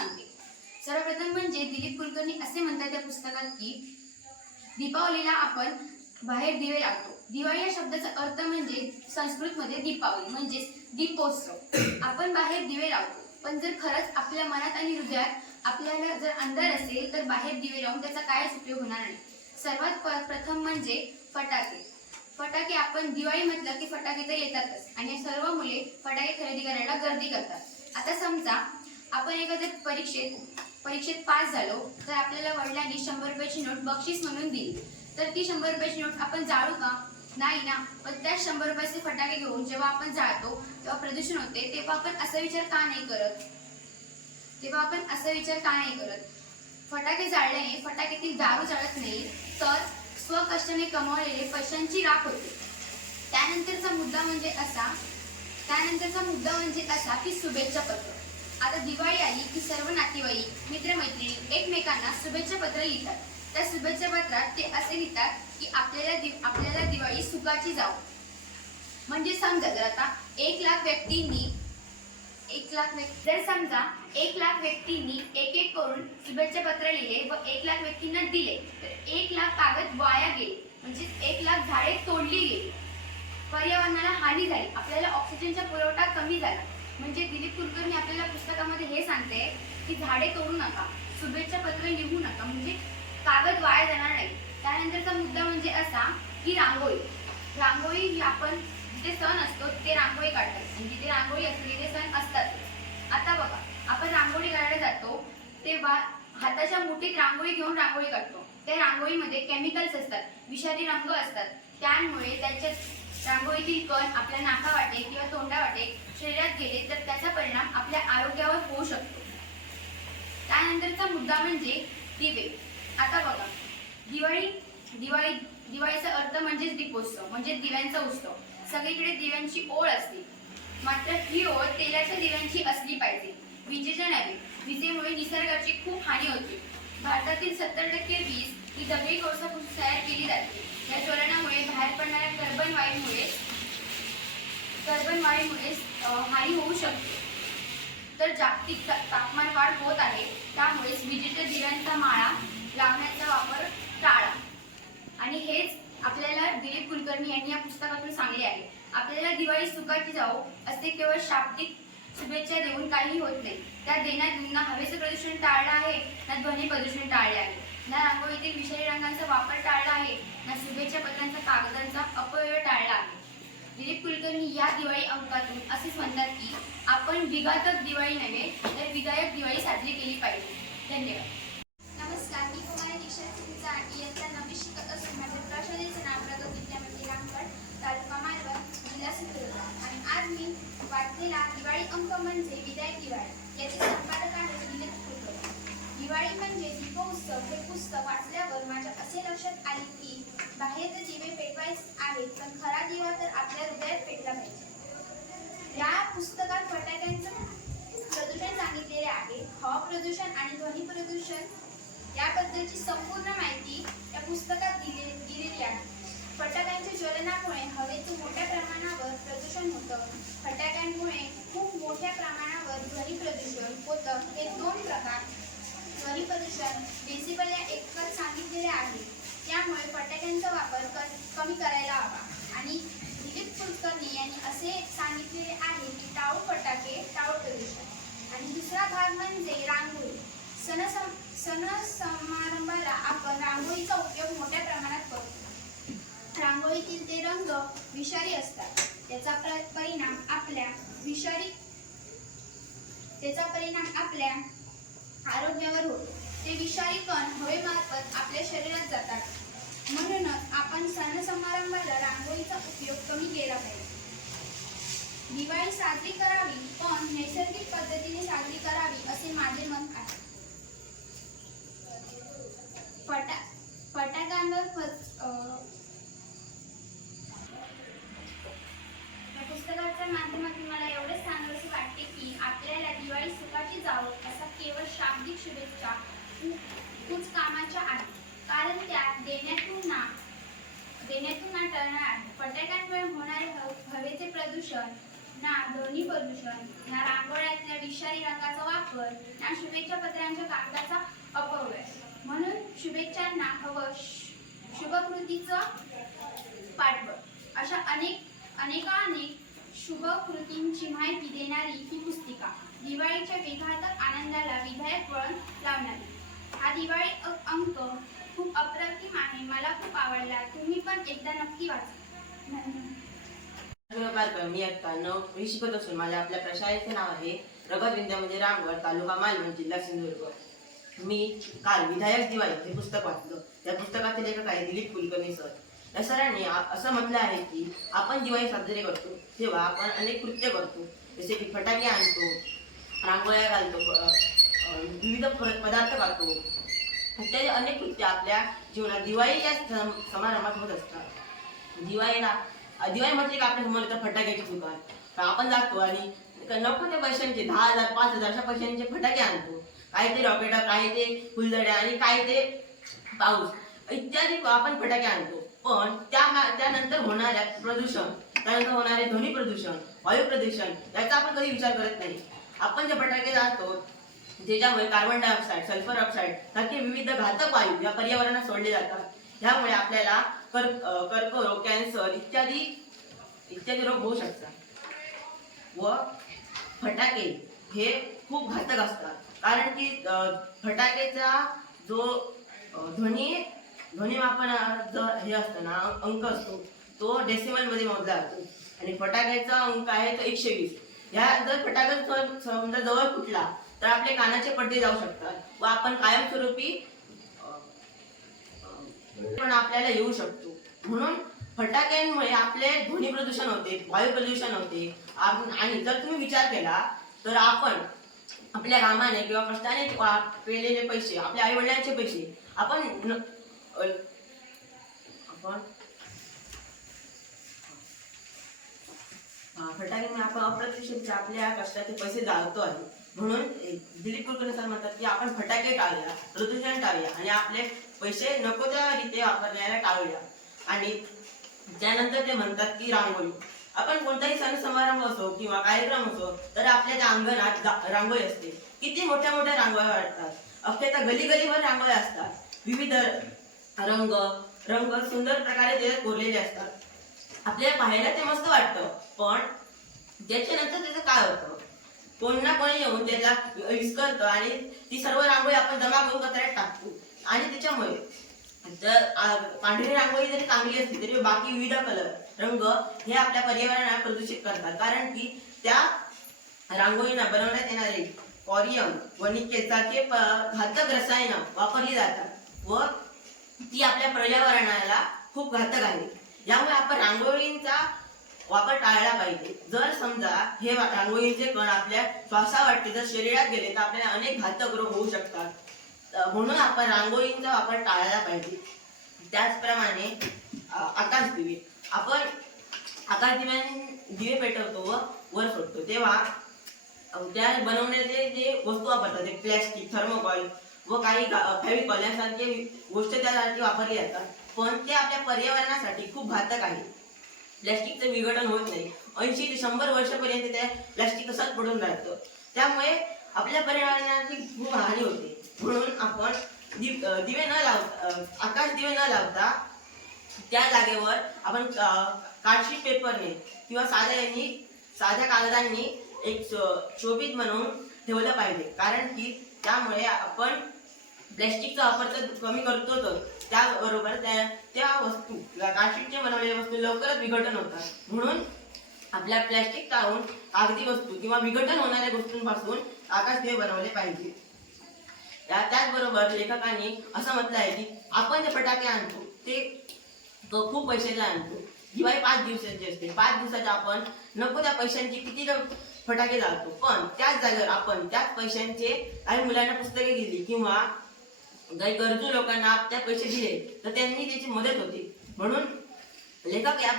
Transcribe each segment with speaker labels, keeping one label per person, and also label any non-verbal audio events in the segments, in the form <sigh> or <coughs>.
Speaker 1: सांगते. सर्वप्रथम म्हणजे दिलीप कुलकर्णी असे म्हणतात त्या पुस्तकात की दीपावलीला आपण बाहेर दिवे लावतो दिवाळी या शब्दाचा अर्थ म्हणजे संस्कृतमध्ये दीपावली म्हणजेच दीपोत्सव. <coughs> आपण बाहेर दिवे लावतो. पण जर खरंच आपल्या मनात आणि हृदयात आपल्याला जर अंधार असेल तर बाहेर दिवे लावून त्याचा कायच उपयोग होणार नाही. सर्वात प्रथम म्हणजे फटाके. फटाके आपण दिवाळी म्हटलं की फटाके तर येतातच. आणि सर्व मुले फटाके खरेदी करायला गर्दी करतात. आता समजा आपण एखाद्या परीक्षेत परीक्षेत पास झालो तर आपल्याला वडिलांनी शंभर रुपयाची नोट बक्षीस म्हणून दिली. तर ती शंभर रुपयाची नोट आपण जाळू का? नाही ना. पण त्या शंभर रुपयाचे फटाके घेऊन जेव्हा आपण जाळतो तेव्हा प्रदूषण होते तेव्हा आपण असा विचार का नाही करत? तेव्हा आपण असा विचार का नाही करत? फटाके जाळल्याने फटाक्यातील दारू जाळत नाही तर स्वकष्टाने कमावलेले पैशांची राख होते. त्यानंतरचा मुद्दा म्हणजे असा त्यानंतरचा मुद्दा म्हणजे असा की शुभेच्छा पत्र. आता दिवाळी आली की सर्व नातेवाईक मित्रमैत्रिणी एकमेकांना शुभेच्छा पत्र लिहितात. त्या शुभेच्छा पत्रात ते असे लिहितात की आपल्याला दि- आपल्याला दिवाळी सुखाची जाऊ म्हणजे समजा जर आता एक लाख व्यक्तींनी एक लाख व्यक्ती जर समजा एक लाख व्यक्तींनी एक एक करून शुभेच्छा पत्र लिहिले व एक लाख व्यक्तींना दिले तर एक लाख कागद वाया गेले. म्हणजे एक लाख झाडे तोडली गेली. पर्यावरणाला हानी झाली. आपल्याला ऑक्सिजनचा पुरवठा कमी झाला. म्हणजे दिलीप कुलकर्णी आपल्याला पुस्तकामध्ये हे सांगते की झाडे तोडू नका शुभेच्छा पत्र लिहू नका म्हणजे कागद वाया जाणार नाही. त्यानंतरचा मुद्दा म्हणजे असा की रांगोळी. रांगोळी ही आपण जिथे सण असतो ते रांगोळी काढतात. आणि जिथे रांगोळी असते तिथे सण असतात. आता बघा आपण रांगोळी काढायला जातो तेव्हा हाताच्या मुठीत रांगोळी घेऊन रांगोळी काढतो. त्या रांगोळीमध्ये केमिकल्स असतात विषारी रंग असतात. त्यामुळे त्याच्या रांगोळीतील कण आपल्या नाका वाटे किंवा तोंडावाटे शरीरात गेले तर त्याचा परिणाम आपल्या आरोग्यावर होऊ शकतो. त्यानंतरचा मुद्दा म्हणजे दिवे. आता बघा. दिवाळी दिवाळी दिवाळीचा अर्थ म्हणजेच दीपोत्सव म्हणजे दिव्यांचा उत्सव. सगळीकडे दिव्यांची ओळ असते. मात्र ही ओळ तेलाच्या दिव्यांची असली पाहिजे. विजेच्या नव्हे. विजेमुळे निसर्गाची खूप हानी होते. भारतातील सत्तर टक्के वीज ही दगडी कोळसापासून तयार केली जाते. या ज्वलनामुळे बाहेर पडणाऱ्या कार्बन वायूमुळे गर्भनवाढीमुळे हानी होऊ शकते. तर जागतिक तापमान वाढ होत आहे त्यामुळेच विजेच्या दिव्यांचा माळा लावण्याचा वापर टाळा. आणि हेच आपल्याला दिलीप कुलकर्णी यांनी या पुस्तकातून सांगले आहे. आपल्याला दिवाळी सुखाची जाओ असे केवळ शाब्दिक शुभेच्छा देऊन काही होत नाही. त्या देण्यात ना हवेचं प्रदूषण टाळलं आहे ना ध्वनी प्रदूषण टाळले आहे. ना रांगोळीतील विषारी रंगांचा वापर टाळला आहे ना शुभेच्छा पत्रांचा कागदांचा अपव्यय टाळला आहे. दिलीप कुलकर्णी या दिवाळी अंकातून असेच म्हणतात की आपण विघातक दिवाळी नव्हे तर विधायक दिवाळी साजरी केली पाहिजे. धन्यवाद.
Speaker 2: नमस्कार मी कुमारी दीक्षा सिंगचा इयत्ता नवी शिकत असून माझ्या प्रशालेचं नाव प्रगत विद्यामंदिर रामगड तालुका मालवण जिल्हा सिंधुदुर्ग. आणि आज मी वाचलेला दिवाळी अंक म्हणजे विदायक दिवाळी. याचे संपादक आहे दिलीप कुलकर्णी. दिवाळी म्हणजे दीपोत्सव हे पुस्तक वाचल्यावर माझ्या असे लक्षात आले की बाहेर तर दिवे पेटवायचे आहेत पण खरा दिवा तर आपल्या हृदयात पेटला पाहिजे. या पुस्तकात फटाक्यांचं प्रदूषण सांगितलेले आहे. हवा प्रदूषण आणि ध्वनी प्रदूषण याबद्दलची संपूर्ण माहिती या पुस्तकात दिले दिलेली आहे. फटाक्यांच्या ज्वलनामुळे हवेचं मोठ्या प्रमाणावर प्रदूषण होतं. फटाक्यांमुळे खूप मोठ्या प्रमाणावर ध्वनी प्रदूषण होतं. हे दोन प्रकार. ध्वनी प्रदूषण डेसिबल या एकच सांगितलेले आहे. त्यामुळे फटाक्यांचा वापर कमी करायला हवा. आणि दिलीप कुलकर्णी यांनी असे सांगितलेले आहे की टाळू फटाके टाळू प्रदूषण. आणि दुसरा भाग म्हणजे रांगोळी. सण सम सण समारंभाला आपण रांगोळीचा उपयोग मोठ्या प्रमाणात करतो. रांगोळीतील ते रंग विषारी असतात. त्याचा परिणाम आपल्या विषारी त्याचा परिणाम आपल्या आरोग्यावर होतो. ते विषारी कण हवेमार्फत आपल्या शरीरात जातात. म्हणूनच आपण सण समारंभाला रांगोळीचा उपयोग कमी केला पाहिजे. दिवाळी साजरी करावी पण नैसर्गिक पद्धतीने साजरी करावी असे माझे मत आहे फटा फटाक्यांवर फट- अं, या पुस्तकाच्या माध्यमातून मला एवढेच सांगायचे वाटते की शुभेच्छा खू- खूप कामाच्या आहेत कारण त्या देण्यातून ना देण्यातून ना टळणार आहे फटाक्यांमुळे होणारे हव- हवेचे प्रदूषण ना ध्वनी प्रदूषण ना रांगोळ्यातल्या विषारी रंगाचा वापर ना शुभेच्छा पत्रांच्या कागदाचा अपव्यय म्हणून शुभेच्छांना हवं शु- शुभकृतीचं पाठबळ अशा अनेक अनेकानेक शुभ कृतींची माहिती देणारी ही पुस्तिका दिवाळीच्या विघातक आनंदाला विधायक वळण लावणारी. हा दिवाळी अंक खूप अप्रतिम आहे मला खूप आवडला. तुम्ही पण एकदा नक्की वाचा.
Speaker 3: मी आता नववी शिकत असून माझ्या आपल्या प्रशालेचे नाव आहे रगत म्हणजे रामगड तालुका मालवण जिल्हा सिंधुदुर्ग. मी काल विधायक दिवाळी हे पुस्तक वाचलं. त्या पुस्तकाचे लेखक आहे दिलीप कुलकर्णी सर. सरांनी असं म्हटलं आहे की आपण दिवाळी साजरी करतो तेव्हा आपण अनेक कृत्य करतो. जसे की फटाके आणतो रांगोळ्या घालतो विविध पदार्थ खातो इत्यादी अनेक कृत्य आपल्या जीवनात दिवाळी या सम- समारंभात होत असतात. दिवाळीला दिवाळी म्हटली की आपल्यासमोर येतं फटाक्याची दुकान. तर आपण जातो आणि नको त्या पैशांचे दहा हजार पाच हजार अशा पैशांचे फटाके आणतो. काही ते रॉकेट काही ते फुलझड्या आणि काही ते पाऊस. इत्यादी आपण फटाके आणतो. पण त्या त्यानंतर होणाऱ्या प्रदूषण त्यानंतर होणारे ध्वनी प्रदूषण वायू प्रदूषण याचा आपण कधी विचार करत नाही. आपण जे फटाके जातो त्याच्यामुळे कार्बन डायऑक्साईड सल्फर ऑक्साईड सारखे विविध घातक वायू या पर्यावरणात सोडले जातात. यामुळे आपल्याला कर कर्करोग कॅन्सर इत्यादी इत्यादी रोग होऊ शकतात. व फटाके हे खूप घातक असतात. कारण की फटाकेचा जो ध्वनी ध्वनी मापन हे असतं ना अंक असतो तो डेसिमलमध्ये मोजला जातो. आणि फटाक्याचा अंक आहे तो एकशे वीस. ह्या जर फटाका समजा जवळ फुटला तर आपले कानाचे पडदे जाऊ शकतात व आपण कायमस्वरूपी पण आपल्याला येऊ शकतो. म्हणून फटाक्यांमुळे आपले ध्वनी प्रदूषण होते वायू प्रदूषण होते. आणि जर तुम्ही विचार केला तर आपण आपल्या कामाने किंवा कष्टाने केलेले पैसे आपल्या आई वडिलांचे पैसे आपण आपण फटाके आपण अप्रत्यक्षरित्या आपल्या कष्टाचे पैसे जाळतो आहे म्हणून दिलीप कुलकर्णी सर म्हणतात की आपण फटाके टाळूया प्रदूषण टाळूया आणि आपले पैसे नको त्या रीते वापरण्याला टाळूया आणि त्यानंतर ते म्हणतात की रांगोळी आपण कोणताही सण समारंभ असो किंवा कार्यक्रम असो तर आपल्या त्या अंगणात रांगोळी असते किती मोठ्या मोठ्या रांगोळ्या वाटतात अख्ख्या त्या गली गलीवर रांगोळ्या असतात विविध रंग रंग सुंदर प्रकारे त्याच्यात कोरलेले असतात. आपल्याला पाहायला ते मस्त वाटतं पण त्याच्यानंतर त्याचं काय होतं? कोण ना कोणी येऊन त्याला यूज करतं आणि ती सर्व रांगोळी आपण जमा करून कचऱ्यात टाकतो. आणि त्याच्यामुळे जर पांढरी रांगोळी जरी चांगली असली तरी बाकी विविध कलर रंग हे आपल्या पर्यावरणाला प्रदूषित करतात. कारण की त्या रांगोळीना बनवण्यात येणारे कॉरियम व निकेल सारखे घातक रसायनं वापरली जातात व ती आपल्या पर्यावरणाला खूप घातक आहे. यामुळे आपण रांगोळींचा वापर टाळला पाहिजे. जर समजा हे रांगोळीचे कण आपल्या श्वासावाटे जर शरीरात गेले तर आपल्याला अनेक घातक रोग होऊ शकतात. म्हणून आपण रांगोळींचा वापर टाळला पाहिजे. त्याचप्रमाणे आकाश दिवे आपण आकाश दिव्याने दिवे पेटवतो व वर सोडतो. तेव्हा त्या बनवण्याचे जे वस्तू वापरतात ते प्लॅस्टिक थर्मोकॉल व काही फॅमिक यासारखे गोष्ट त्यासाठी वापरली जातात. पण ते आपल्या पर्यावरणासाठी खूप घातक आहे. प्लॅस्टिकचं विघटन होत नाही. ऐंशी ते शंभर वर्षापर्यंत त्या प्लॅस्टिक असंच पडून राहतं. त्यामुळे आपल्या पर्यावरणाची खूप हानी होते. म्हणून आपण दि- दिवे न लावता आकाश दिवे न लावता त्या जागेवर आपण कार्डशीट पेपरने किंवा साध्या यांनी साध्या कागदांनी एक शोभित म्हणून ठेवलं पाहिजे. कारण की त्यामुळे आपण प्लॅस्टिकचा वापर तर कमी करतोच. त्याबरोबर त्या त्या वस्तू कार्डशीटचे बनवलेल्या वस्तू लवकरच विघटन होतात. म्हणून आपल्या प्लॅस्टिक टाळून कागदी वस्तू किंवा विघटन होणाऱ्या गोष्टींपासून आकाशदिवे बनवले पाहिजे. त्या त्याचबरोबर लेखकांनी असं म्हटलं आहे की आपण जे फटाके आणतो ते खूप पैशाचे आणतो. दिवाळी पाच दिवसांची असते. पाच दिवसाच्या आपण नको त्या पैशांची किती फटाके लावतो पण त्याच जागेवर आपण त्याच पैशांचे काही मुलांना पुस्तके दिली किंवा काही गरजू लोकांना त्या पैसे दिले तर त्यांनी त्याची मदत होते. म्हणून लेखक या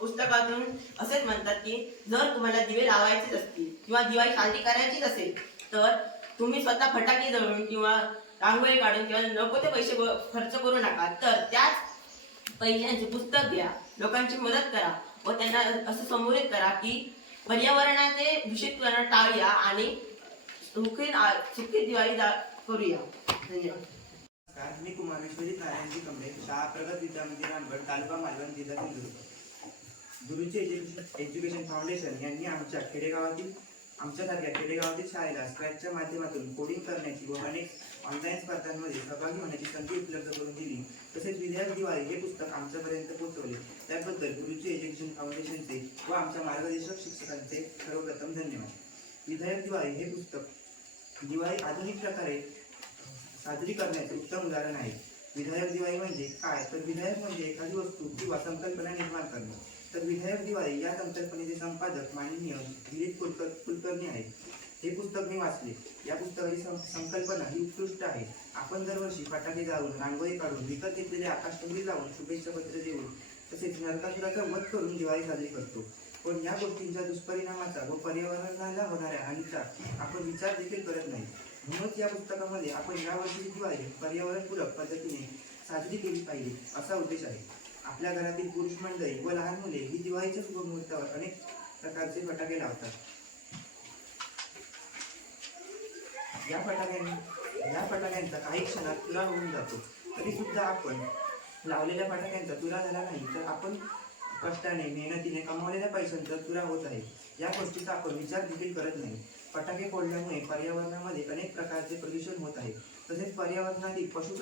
Speaker 3: पुस्तकातून असेच म्हणतात की जर तुम्हाला दिवे लावायचेच असतील किंवा दिवाळी साजरी करायचीच असेल तर तुम्ही स्वतः फटाके जळून किंवा रांगोळी काढून किंवा नको ते पैसे खर्च करू नका. तर त्याच पैशांचे पुस्तक घ्या लोकांची मदत करा व त्यांना असं संबोधित करा की पर्यावरणाचे दूषित करणं टाळूया आणि सुखी सुखी दिवाळी करूया. धन्यवाद.
Speaker 4: नमस्कार मी कुमार विश्वजित नारायणजी कमळे शाळा प्रगत विद्यामंदिर रामगड तालुका मालवण जिल्हा सिंधुदुर्ग. गुरुजी एज्यु- एज्युकेशन फाउंडेशन यांनी आमच्या खेडेगावातील आमच्यासारख्या खेडेगावातील शाळेला स्क्रॅचच्या माध्यमातून कोडिंग करण्याची व अनेक ऑनलाईन स्पर्धांमध्ये सहभागी होण्याची संधी उपलब्ध करून दिली. तसेच विद्यार्थी दिवाळी हे पुस्तक आमच्यापर्यंत पोहोचवले. त्याबद्दल गुरुजी एज्युकेशन फाउंडेशनचे व आमच्या मार्गदर्शक शिक्षकांचे सर्वप्रथम धन्यवाद. विधायक दिवाळी हे पुस्तक दिवाळी आधुनिक प्रकारे साजरी करण्याचे उत्तम उदाहरण आहे. विधायक दिवाळी म्हणजे काय? तर विधायक म्हणजे एखादी वस्तू किंवा संकल्पना निर्माण करणे. तर विधायक दिवाळी या संकल्पनेचे संपादक माननीय दिलीप कुलकर कुलकर्णी आहेत. हे पुस्तक मी वाचले. या पुस्तकाची संकल्पना ही उत्कृष्ट आहे. आपण दरवर्षी फटाके जाळून रांगोळी काढून विकत घेतलेले आकाशकंदी लावून शुभेच्छा पत्र देऊन तसेच नरकासुराचा वध करून दिवाळी साजरी करतो. पण या गोष्टींच्या दुष्परिणामाचा व पर्यावरणाला होणाऱ्या हानीचा आपण विचार देखील करत नाही. म्हणूनच या पुस्तकामध्ये आपण या वर्षीची दिवाळी पर्यावरणपूरक पद्धतीने साजरी केली पाहिजे असा उद्देश आहे. आपल्या घरातील पुरुष मंडळी व लहान मुले ही दिवाळीच्या शुभमुहूर्तावर अनेक प्रकारचे फटाके लावतात. या फटाक्यां या फटाक्यांचा काही क्षणात तुला होऊन जातो. तरी सुद्धा आपण लावलेल्या फटाक्यांचा तुरा झाला नाही तर आपण कष्टाने मेहनतीने कमावलेल्या पैशांचा तुरा होत आहे. या गोष्टीचा आपण विचार देखील करत नाही. फटाके फोडल्यामुळे पर्यावरणामध्ये अनेक प्रकारचे प्रदूषण होत आहे. तसेच पर्यावरणातील पशु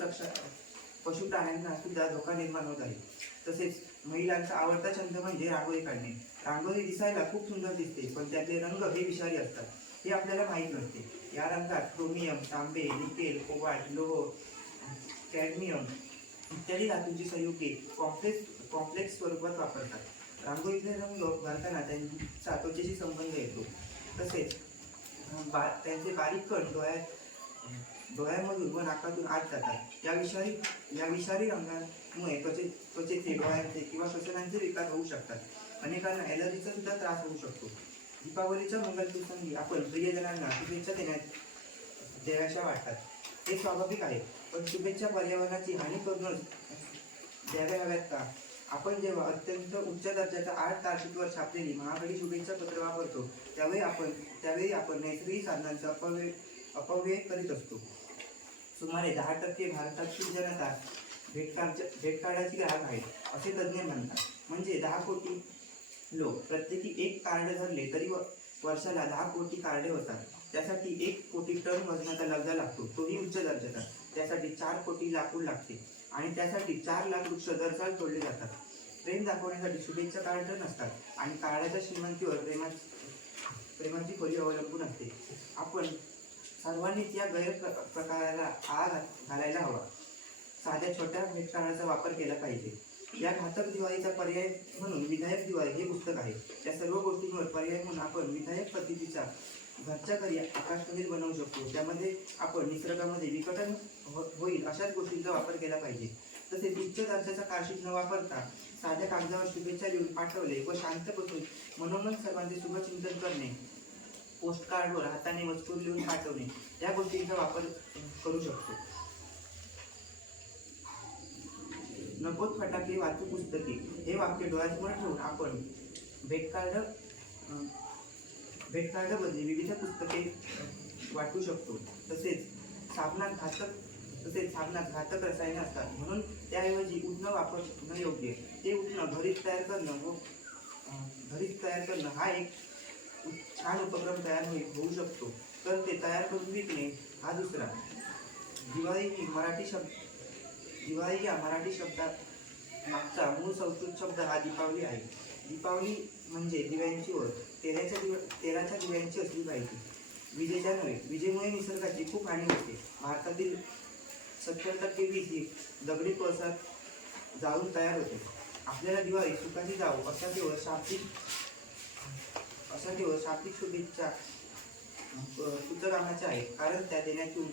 Speaker 4: पशु प्राण्यांना सुद्धा धोका निर्माण होत आहे. तसेच महिलांचा आवडता छंद म्हणजे रांगोळी काढणे. रांगोळी दिसायला खूप सुंदर दिसते पण त्यातले रंग हे विषारी असतात. हे आपल्याला माहीत नसते. या रंगात क्रोमियम तांबे निकेल कोबाल्ट लोह कॅडमियम इत्यादी धातूंची संयुगे कॉम्प्लेक्स कॉम्प्लेक्स स्वरूपात वापरतात. रांगोळीतले रंग भरताना त्यांचा त्वचेशी संबंध येतो. तसेच बा त्यांचे बारीक कण डोळ्या डोळ्यामधून व नाकातून आत जातात. या विषारी या विषारी रंगांमुळे त्वचे त्वचेचे डोळ्यांचे किंवा श्वसनांचे विकार होऊ शकतात. अनेकांना ॲलर्जीचा सुद्धा त्रास होऊ शकतो. दीपावलीच्या मंगलप्रसंगी आपण प्रियजनांना शुभेच्छा देण्यात देण्याच्या वाटतात. हे स्वाभाविक आहे पण शुभेच्छा पर्यावरणाची हानी करूनच द्याव्या हव्यात का? आपण जेव्हा अत्यंत उच्च दर्जाच्या आठ तारशीटवर छापलेली महागडी शुभेच्छा पत्र वापरतो त्यावेळी आपण त्यावेळी आपण नैसर्गिक साधनांचा अपव्यय अपव्यय करीत असतो. सुमारे दहा टक्के भारतातील जनता भेटकार्ड भेटकार्डाची ग्राहक आहेत असे तज्ज्ञ म्हणतात. म्हणजे दहा कोटी लोक प्रत्येकी एक कार्ड धरले तरी वर्षाला दहा कोटी कार्डे होतात. त्यासाठी एक कोटी टन वजनाचा लगदा लागतो तोही उच्च दर्जाचा. त्यासाठी चार कोटी लाकूड लागते. आणि त्यासाठी चार लाख वृक्ष दरसाल तोडले जातात. प्रेम दाखवण्यासाठी शुभेच्छा कार्ड नसतात आणि कार्डाच्या श्रीमंतीवर प्रेमा प्रेमाची खोली अवलंबून असते. आपण सर्वांनीच या गैरप्रकाराला आळा घा- घालायला हवा. साध्या छोट्या भेटकाराचा वापर केला पाहिजे. या घातक दिवाळीचा पर्याय म्हणून विधायक दिवाळी हे पुस्तक आहे. त्या सर्व गोष्टींवर पर्याय म्हणून आपण विधायक पद्धतीचा घरच्या घरी आकाशकंदील बनवू शकतो. त्यामध्ये आपण निसर्गामध्ये विघटन हो-, होईल अशाच गोष्टींचा वापर केला पाहिजे. तसेच उच्च दर्जाचा कार्डशीट न वापरता साध्या कागदावर शुभेच्छा लिहून पाठवले व शांत बसून मनोमन सर्वांचे शुभचिंतन करणे पोस्टकार्डवर हाताने मजकूर लिहून पाठवणे या गोष्टींचा वापर करू शकतो. नकोत फटाके वाचू पुस्तके हे वाक्य डोळ्यासमोर ठेवून आपण भेटकार्ड भेटकार्डामध्ये विविध पुस्तके वाटू शकतो. तसेच साबणात घातक तसेच साबणात घातक रसायने असतात. म्हणून त्याऐवजी उठणं वापरणं योग्य ते उठणं घरीच तयार करणं व अं, घरीच तयार करणं हा एक छान उपक्रम तयार होईल होऊ शकतो. तर ते तयार करून विकणे हा दुसरा. दिवाळी ही मराठी शब्द दिवाळी या मराठी शब्दात मागचा मूळ संस्कृत शब्द हा दीपावली आहे. दीपावली म्हणजे दिव्यांची ओळख तेलाच्या दिव तेलाच्या दिव्यांची असली पाहिजे विजेच्या नव्हे विजेमुळे निसर्गाची खूप हानी होते. भारतातील सत्तर टक्के वीज ही दगडी कोळसात जाळून तयार होते. आपल्याला दिवाळी सुखाची जाऊ असा केवळ शाब्दिक असा केवळ शाब्दिक शुभेच्छा अं, सुतरामाच्या आहे कारण त्या देण्यातून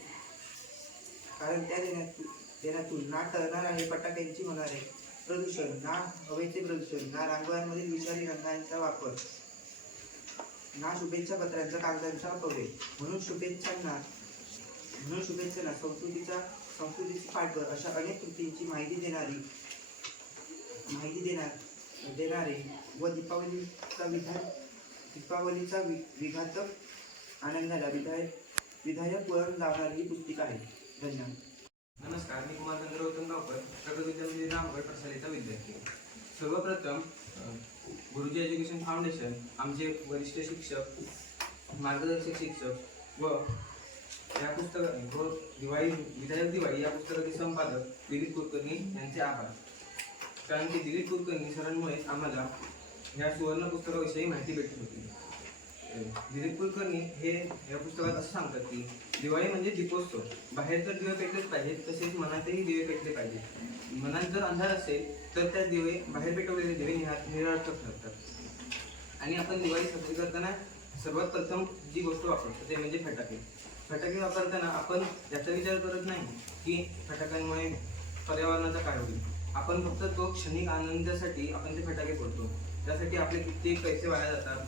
Speaker 4: कारण त्या देण्यातून देण्यातून ना टळणार आहे फटाक्यांची होणारे प्रदूषण ना हवेचे प्रदूषण ना रांगोळ्यांमधील विषारी रंगांचा वापर. ना शुभेच्छा पत्रांचा कागदांचा अपव्यय म्हणून शुभेच्छांना म्हणून शुभेच्छांना संस्कृतीचा संस्कृतीची पाठबळ अशा अनेक कृतींची माहिती देणारी माहिती देणार देणारे व दीपावलीचा विधान दीपावलीचा वि विघातक आनंदाला विधायक विधायक वळण लावणारी ही पुस्तिका आहे. धन्यवाद.
Speaker 5: नमस्कार मी कुमार चंद्र गावकर प्रगत विद्यापीठ रामगड प्रशालेचा विद्यार्थी. सर्वप्रथम गुरुजी एज्युकेशन फाउंडेशन आमचे वरिष्ठ शिक्षक मार्गदर्शक शिक्षक व या पुस्तकाने व दिवाळी विधायक दिवाळी या पुस्तकाचे संपादक दिलीप कुलकर्णी यांचे आभार. कारण की दिलीप कुलकर्णी सरांमुळे आम्हाला या सुवर्ण पुस्तकाविषयी माहिती भेटत होती. दिलीप कुलकर्णी हे या पुस्तकात असं सांगतात की दिवाळी म्हणजे दीपोत्सव. बाहेर तर दिवे पेटलेच पाहिजेत तसेच मनातही दिवे पेटले पाहिजे मनात जर अंधार असेल तर त्या दिवे बाहेर पेटवलेले दिवे निहा- निरर्थक ठरतात. आणि आपण दिवाळी साजरी करताना सर्वात प्रथम जी गोष्ट वापरतो ते म्हणजे फटाके. फटाके वापरताना आपण याचा विचार करत नाही की फटाक्यांमुळे पर्यावरणाचा काय होईल. आपण फक्त तो क्षणिक आनंदासाठी आपण ते फटाके फोडतो. त्यासाठी आपले कित्येक पैसे वाया जातात.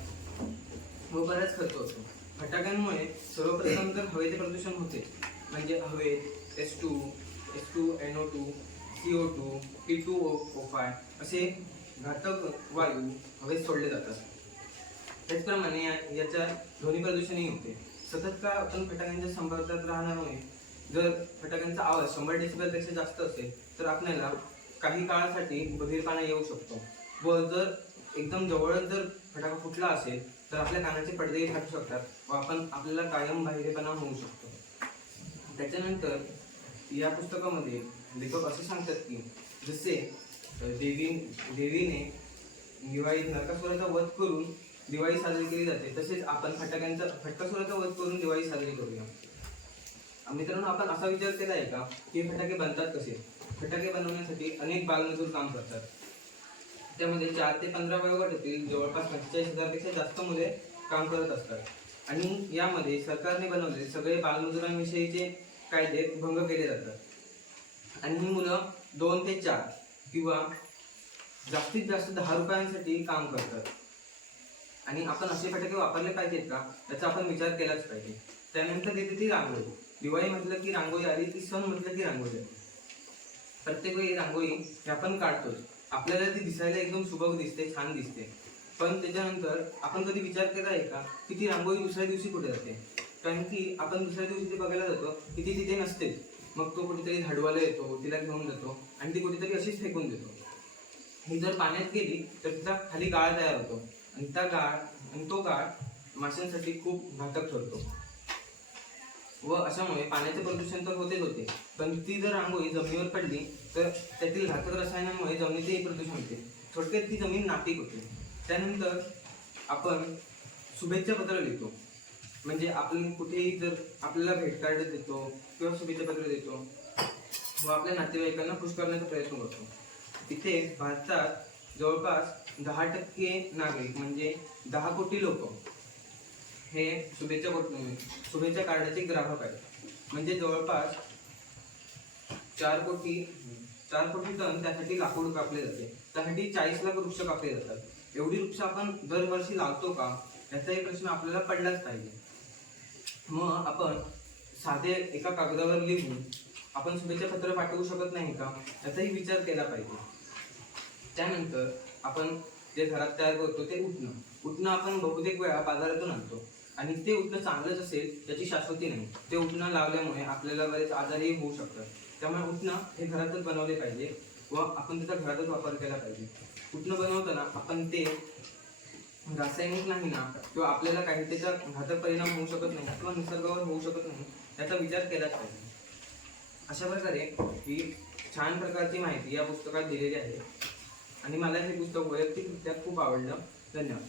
Speaker 5: हो, व बराच खर्च होतो फटाक्यांमुळे सर्वप्रथम तर हवेचे प्रदूषण होते. म्हणजे हवेत S two S two N O two C O two P two O O five असे घातक वायू हवेत सोडले जातात. त्याचप्रमाणे या- याच्या ध्वनी प्रदूषणही होते. सतत का आपण फटाक्यांच्या संपर्कात राहण्यामुळे जर फटाक्यांचा आवाज शंभर डेसिबलपेक्षा जास्त असेल तर आपल्याला काही काळासाठी बधीरपणा येऊ शकतो. व जर एकदम जवळच जर फटाका फुटला असेल तर आपल्या कानाचे पडदेही फाटू शकतात व आपण आपल्याला कायम बाहेरेपणा होऊ शकतो. त्याच्यानंतर या पुस्तकामध्ये लेखक असे सांगतात की जसे देवी देवीने दिवाळीत नरकासुराचा वध करून दिवाळी साजरी केली जाते तसेच आपण फटाक्यांचा फटकासुराचा वध करून दिवाळी साजरी करूया. मित्रांनो आपण असा विचार केला आहे का की फटाके बनतात कसे? फटाके बनवण्यासाठी अनेक बालमजूर काम करतात. त्यामध्ये चार ते पंधरा वयोगटातील जवळपास पंचेचाळीस हजारपेक्षा जास्त मुले काम करत असतात. आणि यामध्ये सरकारने बनवलेले सगळे बालमजुरांविषयीचे कायदे भंग केले जातात. आणि ही मुलं दोन ते चार किंवा जास्तीत जास्त दहा रुपयांसाठी काम करतात. आणि आपण असे फटाके वापरले पाहिजेत का? याचा आपण विचार केलाच पाहिजे. त्यानंतर येते ती रांगोळी. दिवाळी म्हटलं की रांगोळी आली ती सण म्हटलं की रांगोळी. आली प्रत्येक वेळी रांगोळी ही आपण काढतोच. आपल्याला ती दिसायला एकदम सुबक दिसते छान दिसते. पण त्याच्यानंतर आपण कधी विचार केला आहे का की ती रांगोळी दुसऱ्या दिवशी कुठे जाते? कारण की आपण दुसऱ्या दिवशी ते बघायला जातो की ती तिथे नसते. मग तो कुठेतरी हडवायला येतो तिला घेऊन जातो आणि ती कुठेतरी अशीच फेकून देतो. ही जर पाण्यात गेली तर तिचा खाली गाळ तयार होतो. आणि त्या गाळ आणि तो गाळ माशांसाठी खूप घातक ठरतो. व अशामुळे पाण्याचे प्रदूषण तर होतेच होते. पण ती जर रांगोळी जमिनीवर पडली तर त्यातील घातक रसायनांमुळे जमिनीचेही प्रदूषण होते. थोडक्यात ती जमीन नापीक होते. त्यानंतर आपण शुभेच्छा पत्र लिहितो. म्हणजे आपण कुठेही जर आपल्याला भेट कार्ड देतो किंवा शुभेच्छा पत्र देतो व आपल्या नातेवाईकांना खुश करण्याचा प्रयत्न करतो. तिथे भारतात जवळपास दहा टक्के नागरिक म्हणजे दहा कोटी लोक हे शुभेच्छा पत्र- शुभेच्छा कार्डाचे ग्राहक आहेत. म्हणजे जवळपास चार कोटी चार कोटी टन त्यासाठी लाकूड कापले जाते. त्यासाठी चाळीस लाख वृक्ष कापले जातात. एवढी वृक्ष आपण दरवर्षी लावतो का? याचाही प्रश्न आपल्याला पडलाच पाहिजे. मग आपण साधे एका कागदावर लिहून आपण शुभेच्छा पत्र पाठवू शकत नाही का? याचाही विचार केला पाहिजे. त्यानंतर आपण जे घरात तयार करतो ते उठणं. उठणं आपण बहुतेक वेळा बाजारातून आणतो. आणि ते उठणं चांगलंच असेल त्याची शाश्वती नाही. ते उठणं लावल्यामुळे आपल्याला बरेच आजारही होऊ शकतात. त्यामुळे उठणं हे घरातच बनवले पाहिजे व आपण त्याचा घरातच वापर केला पाहिजे. उठणं बनवताना आपण ते रासायनिक नाही ना किंवा आपल्याला काही त्याचा घातक परिणाम होऊ शकत नाही किंवा निसर्गावर होऊ शकत नाही याचा विचार केलाच पाहिजे. अशा प्रकारे ही छान प्रकारची माहिती या पुस्तकात दिलेली आहे. आणि मला हे पुस्तक वैयक्तिकरित्या खूप आवडलं. धन्यवाद.